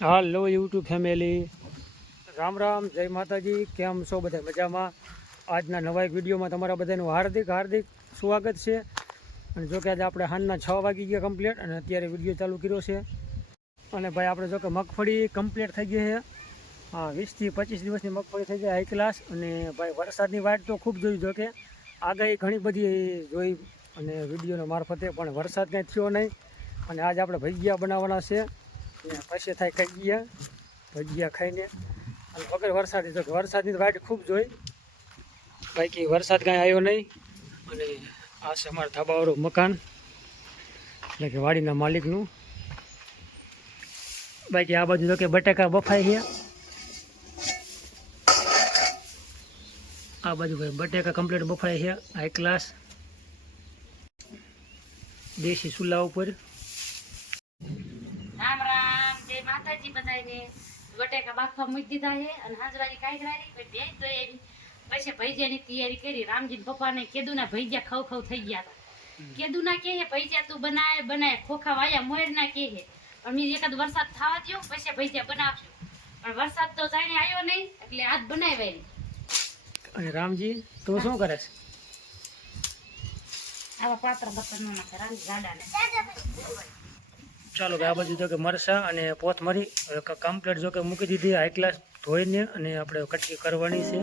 હાલો YouTube family, Ram Ram, જય માતાજી. કેમ છો બધા? મજામાં? આજના નવા એક વિડીયોમાં તમારા બધાનું હાર્દિક સ્વાગત છે. અને જો કે આજે આપણે સાંજના 6 વાગી ગયા કમ્પ્લીટ અને અત્યારે વિડીયો ચાલુ કર્યો છે. અને ભાઈ આપણે જો કે મગફળી કમ્પ્લીટ થઈ ગઈ છે. હા, 20 થી 25 દિવસની મગફળી થઈ જાય હાઈ ક્લાસ. અને ભાઈ વરસાદની વાટ તો ખૂબ જોઈ, જો કે આગાહી ઘણી બધી જોઈ અને વિડીયોના મારફતે, પણ વરસાદ કાંઈ થયો નહીં. અને આજ આપણે ભજીયા બનાવવાના છે. પછી થાય ભજીયા ખાઈને અને વગર વરસાદી, તો વરસાદની વાટ ખૂબ જોઈ, બાકી વરસાદ કાંઈ આવ્યો નહીં. અને આ છે અમારા ધાબાવાળું મકાન, એટલે કે વાડીના માલિકનું. બાકી આ બાજુ તો કે બટાકા બફાઈ છે. આ બાજુ ભાઈ બટાકા કમ્પ્લીટ બફાય છે હાઈ ક્લાસ દેશી ચૂલા ઉપર. માતાજી બધાને બટેકા બાફા મૂકી દીધા છે અને હાજવારી કાઢવાની ભેજ તો એવી પછી ભજીયાની તૈયારી કરી. રામજી પપ્પાને કેદુના ભજીયા ખવ થઈ ગયા હતા. કેદુના કે ભજીયા તું બનાય ખોખા વાયા મોરના કે અમે એકાદ વરસાદ થવા દો પછી ભજીયા બનાવશું, પણ વરસાદ તો જાણે આવ્યો નહીં એટલે આજ બનાવ્યા. અને રામજી તું શું કરે છે? આવા પાત્ર બતર નો નાખે રામજી ગાડાને. ચાલો ભાઈ, આ બાજુ જો કે મરસા અને કોથમરી કમ્પ્લીટ જો કે મૂકી દીધી હાઈ ક્લાસ ધોઈને, અને આપણે કટકી કરવાની છે.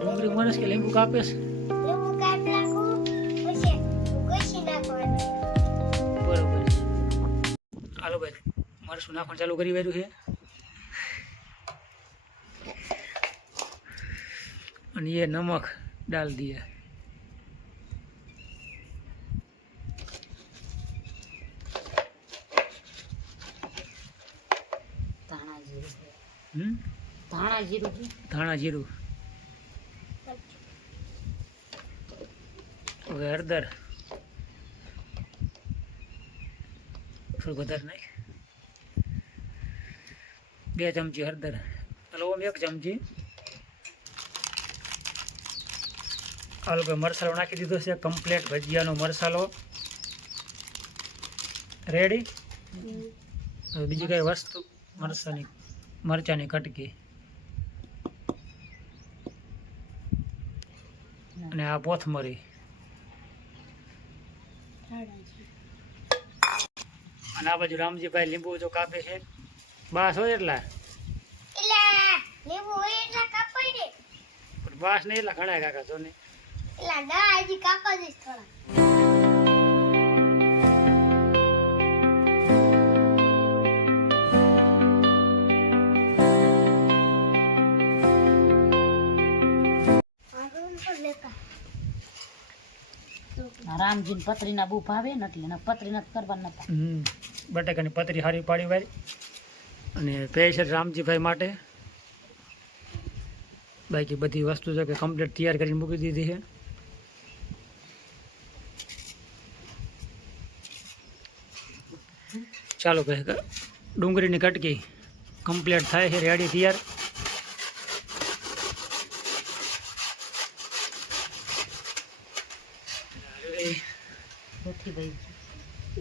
ડુંગળી મરસ કે લીંબુ કાપે છે? બરોબર છે. હાલો ભાઈ, મરસું નાખવાનું ચાલુ કરી વાર્યું છે. અને ये नमक डाल दिया. धाणा जीरू હવે હળદર થોડું વધારે નાખ, 2 ચમચી હળદર. હલો, 1 ચમચી. આ લોકો મસાલો નાખી દીધો છે કમ્પ્લીટ, ભજીયાનો મસાલો રેડી. હવે બીજી કઈ વસ્તુ, મરચાની કટકી અને આ કોથમરી. અને આ બાજુ રામજીભાઈ લીંબુ જો કાપે છે. બાસ હોય એટલા બાસ નહીં, એટલા ઘણા કાકા જો ને. રામજી પતરી ના બહુ ભાવે ને એટલે પતરી નથી કરવા નતા. બટાકાની પતરી હારી પાડી વાળી અને સ્પેશિયલ રામજીભાઈ માટે. બાકી બધી વસ્તુ છે કે કમ્પ્લીટ તૈયાર કરીને મૂકી દીધી છે. ચાલો ભાઈ, ડુંગળીની કટકી કમ્પ્લીટ થાય છે, રેડી તૈયાર.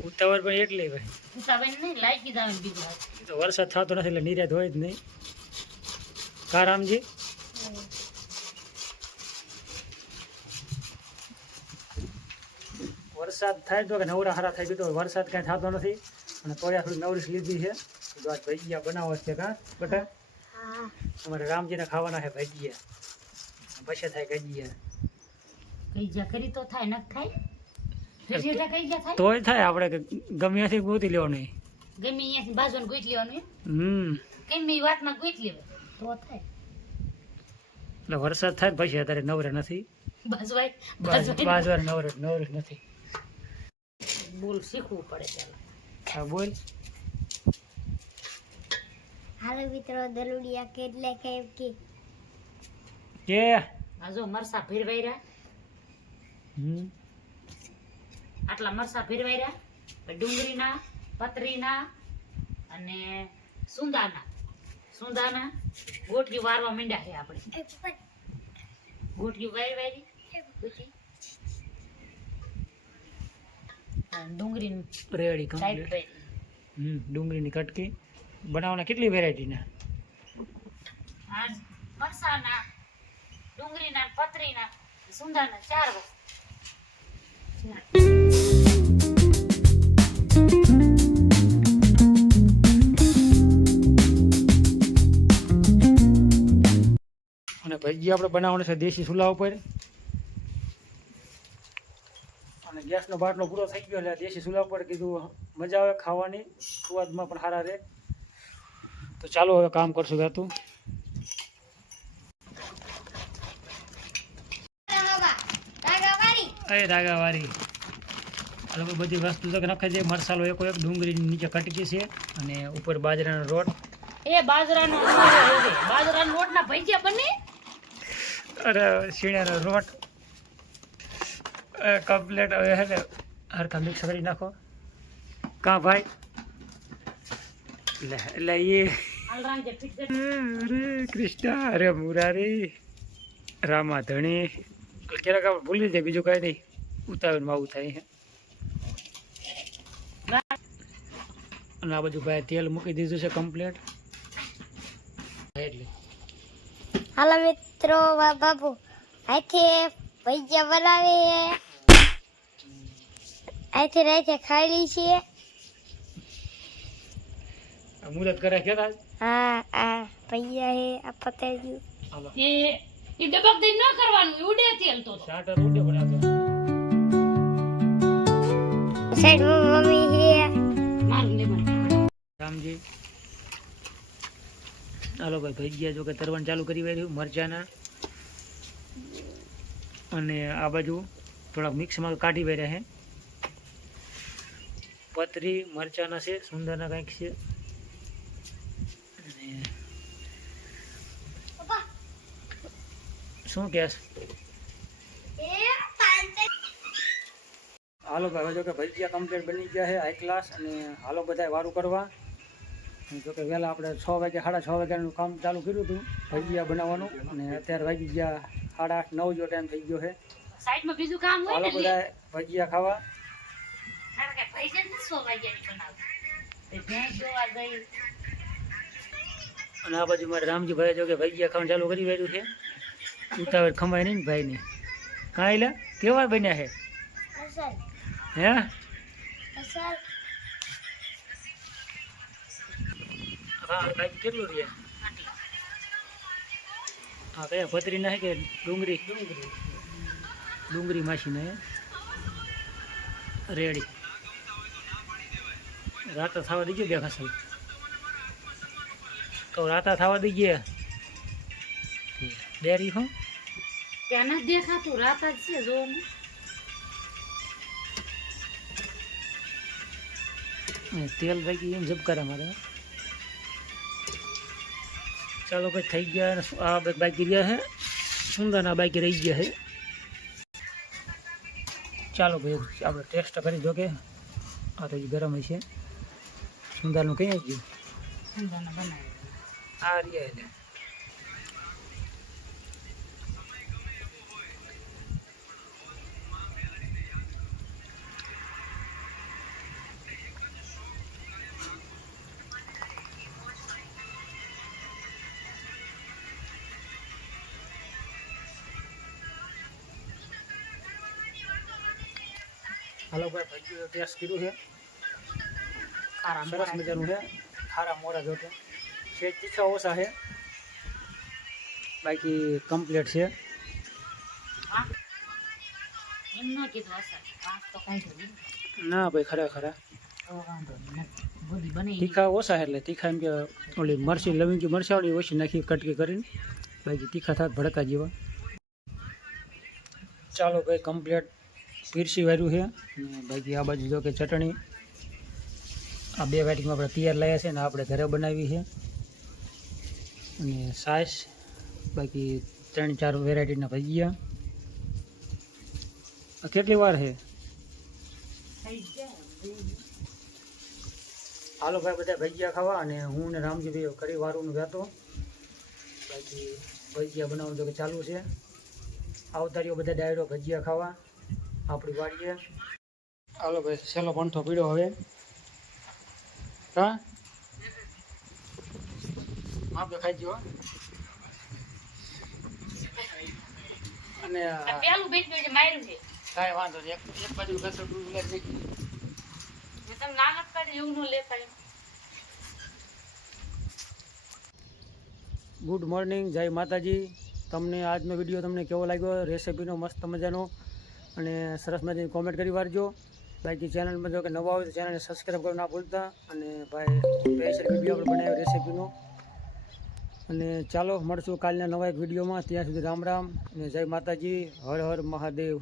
ઉતાવળ પણ એટલી ભાઈ, તો વરસાદ થતો નથી એટલે નિરાત હોય જ નહીં. કા રામજી? વરસાદ થાય તો કે નવરા હારા થઈ ગયું, વરસાદ કાંઈ થતો નથી અને તોડ્યા થોડી નવરીશ લીધી છે. તો આજ ભજીયા બનાવવા છે. કા બેટા? અમારે રામજીને ખાવાના છે ભજીયા, પછી થાય ભજીયા કરી તો થાય ન થાય તોય થાય. આપણે ગમે ત્યાંથી ગોતી લેવાનું, ગમે અહીંયાથી બાજુને ગોતી લેવાનું. ગમે વાતમાં ગોતી લેવાય તો થાય. એટલે વરસાદ થાય પછી અત્યારે નવરે નથી, બાજવા નવરે નથી. બોલ શીખવું પડે ચાલો. હા બોલ. હાલો મિત્રો, દલુડિયા કેટલે કેમ કે આજો મરસા ભીરવાયરા. આટલા મરસા ભીરવાયરા, ડુંગળીના, પતરીના અને સુંદાના ગોઠિયું વારવા માંડ્યા છે આપણે. ગોઠિયું વારી ડુંગળીની રેડી ટાઈપ કમ્પ્લીટ. કરી ડુંગળીની કટકી બનાવવાના કેટલી વેરાયટીના? આ મરસાના, ડુંગળીના, પતરીના, સુંદાના 4 વસ્તુ. અને ભજીયા આપણે બનાવવાના છે દેશી ચૂલા ઉપર. અને ગેસનો બાટલો પૂરો થઈ ગયો એટલે દેશી ચૂલા ઉપર કીધું મજા આવે ખાવાની, સ્વાદમાં પણ સારા રહે. તો ચાલો હવે કામ કરશું ગાતું. અરે રાગાવાળી આ લોકો બધી વસ્તુ તો નખે છે. મસાલો એક ડુંગળીની નીચે કટકી છે અને ઉપર બાજરાનો રોટ. એ બાજરાનો લોટ છે. બાજરાના લોટના ભજીયા બને. અરે શીણાનો રોટ કમ્પ્લેટ. હવે હે ને હરખા મિક્સ કરી નાખો. કાં ભાઈ? એટલે એ હાલરાન જે ફિટ અરે કૃષ્ણ, અરે મુરારી, રામા ધણી. ક્યારેક આપણે ભૂલી જાય, બીજું કાંઈ નહીં. ઉતાવળમાં આવું થાય. અને આ બધું ભાઈ તેલ મૂકી દીધું છે કમ્પ્લેટ. એટલે હાલો મિત્રો, બાપુ હાથે ભજીયા બનાવે હાથે રાતે ખાઈ લી છીએ. મુહૂર્ત કરે કે હા આ ભજીયા હે આ પતાઈ ગયું. હાલો એ ડબક દઈ ન કરવાનું, ઉડે તેલ તો સ્ટાર્ટર ઉડે બનાવતો. સાઈડ મમ્મી હે મારું લે મને. રામજી હાલો ભાઈ ભજીયા જો કે તરવાનું ચાલુ કરી વાળ્યું મરચાના. અને આ બાજુ થોડાક મિક્સમાં કાઢી વાળ્યા છે. પતરી મરચાના છે, સુંદરના કંઈક છે. અને શું કહેશ? હાલો ભાઈ હવે જો કે ભજીયા કમ્પ્લીટ બની ગયા છે હાઈ ક્લાસ. અને હાલો બધાય વારું કરવા. જો કે વહેલા આપણે 6 વાગે 6:30 વાગ્યાનું કામ ચાલુ કર્યું હતું ભજીયા બનાવવાનું. અને અત્યારે વાગી ગયા 8:30 9 જો ટાઈમ થઈ ગયો છે. સાઈડમાં બીજું કામ હોય હાલો ને બધાય ભજીયા ખાવા. કારણ કે ભજીયા ને 100 વાગ્યાની બનાવતા. એ ભેંસ જોવા ગઈ. અને આ બાજુ મારે રામજી ભાઈ જો કે ભજીયા ખાવાનું ચાલુ કરી વાળ્યું છે. ઉતાવળ ખમાય નહીં ને ભાઈને. કાંઈ લે કેવા બન્યા છે? અસલ હે અસલ હા કાંઈ કેટલું રહે? હા કયા પતરી ના કે ડુંગળી? ડુંગળી માસીને રેડી. રાતા થવા દીજે બે ખસલ. તો રાતા થવા દીજે. ડેરી હું ત્યાં નથી દેખાતું, રાત જ છે જો તેલ બાકી એમ ઝબકારા મારે. ચાલો ભાઈ થઈ ગયા. આ બાકી રહ્યા છે, સુંદરના બાકી રહી ગયા છે. ચાલો ભાઈ આપણે ટેસ્ટ કરી જો કે આ તો ગરમ હશે. સુંદરનું કઈ આવી ગયું? સુંદરના બનાવે. આ રહ્યા એટલે હાલો ભાઈ ભજીયું ટેસ્ટ કર્યું છે. ખારા સરસ મજાનું છે. ખારા મોરા જોકે છે, તીખા ઓછા છે, બાકી કમ્પ્લીટ છે. હા એમ ન કીધું અસર વાત તો કઈ જોઈ ના ભાઈ ખરા ખરા તો વાંધો નહીં બધી બની તીખા ઓછા એટલે તીખા એમ કે ઓલી મરચી લવિંગી મરચાવાળી ઓછી નાખી કટકી કરીને, બાકી તીખા થાય ભડકા જેવા. ચાલો ભાઈ કમ્પ્લીટ પીરસી વાર્યું છે. અને બાકી આ બાજુ જો કે ચટણી આ 2 વાટીમાં આપણે તૈયાર લાવ્યા છે ને આપણે ઘરે બનાવી છે. અને છાશ, બાકી 3-4 વેરાયટીના ભજીયા. કેટલી વાર છે? થઈ જાય. હાલો ભાઈ બધા ભજીયા ખાવા. અને હું ને રામજીભાઈ કરી વારું ગાતો. બાકી ભજીયા બનાવવાનું જો કે ચાલુ છે. આવતારીઓ બધા ડાયરો ભજીયા ખાવા આપણી વાડીએ. હાલો ભાઈ છેલ્લો પંથો પીડ્યો હવે હા માપે ખાઈ ગયો અને આ પેલું બેઠું છે માર્યું છે કાંઈ વાંધો નહીં એક બાજુ કચરો ડૂબી લે મેં તમે ના નથી પાડી એવું ન લેતા એમ. ગુડ મોર્નિંગ જય માતાજી. તમને આજનો વિડીયો તમને કેવો લાગ્યો? રેસીપીનો મસ્ત મજાનો અને સરસ મજાની કોમેન્ટ કરી વારજો. બાકી ચેનલમાં જો કે નવા હોય તો ચેનલને સબસ્ક્રાઈબ કરવા ના ભૂલતા. અને ભાઈ સ્પેશિયલ વિડીયો આપણે બનાવ્યો રેસીપીનો. અને ચાલો મળશું કાલના નવા એક વિડીયોમાં. ત્યાં સુધી રામ રામ અને જય માતાજી. હર હર મહાદેવ.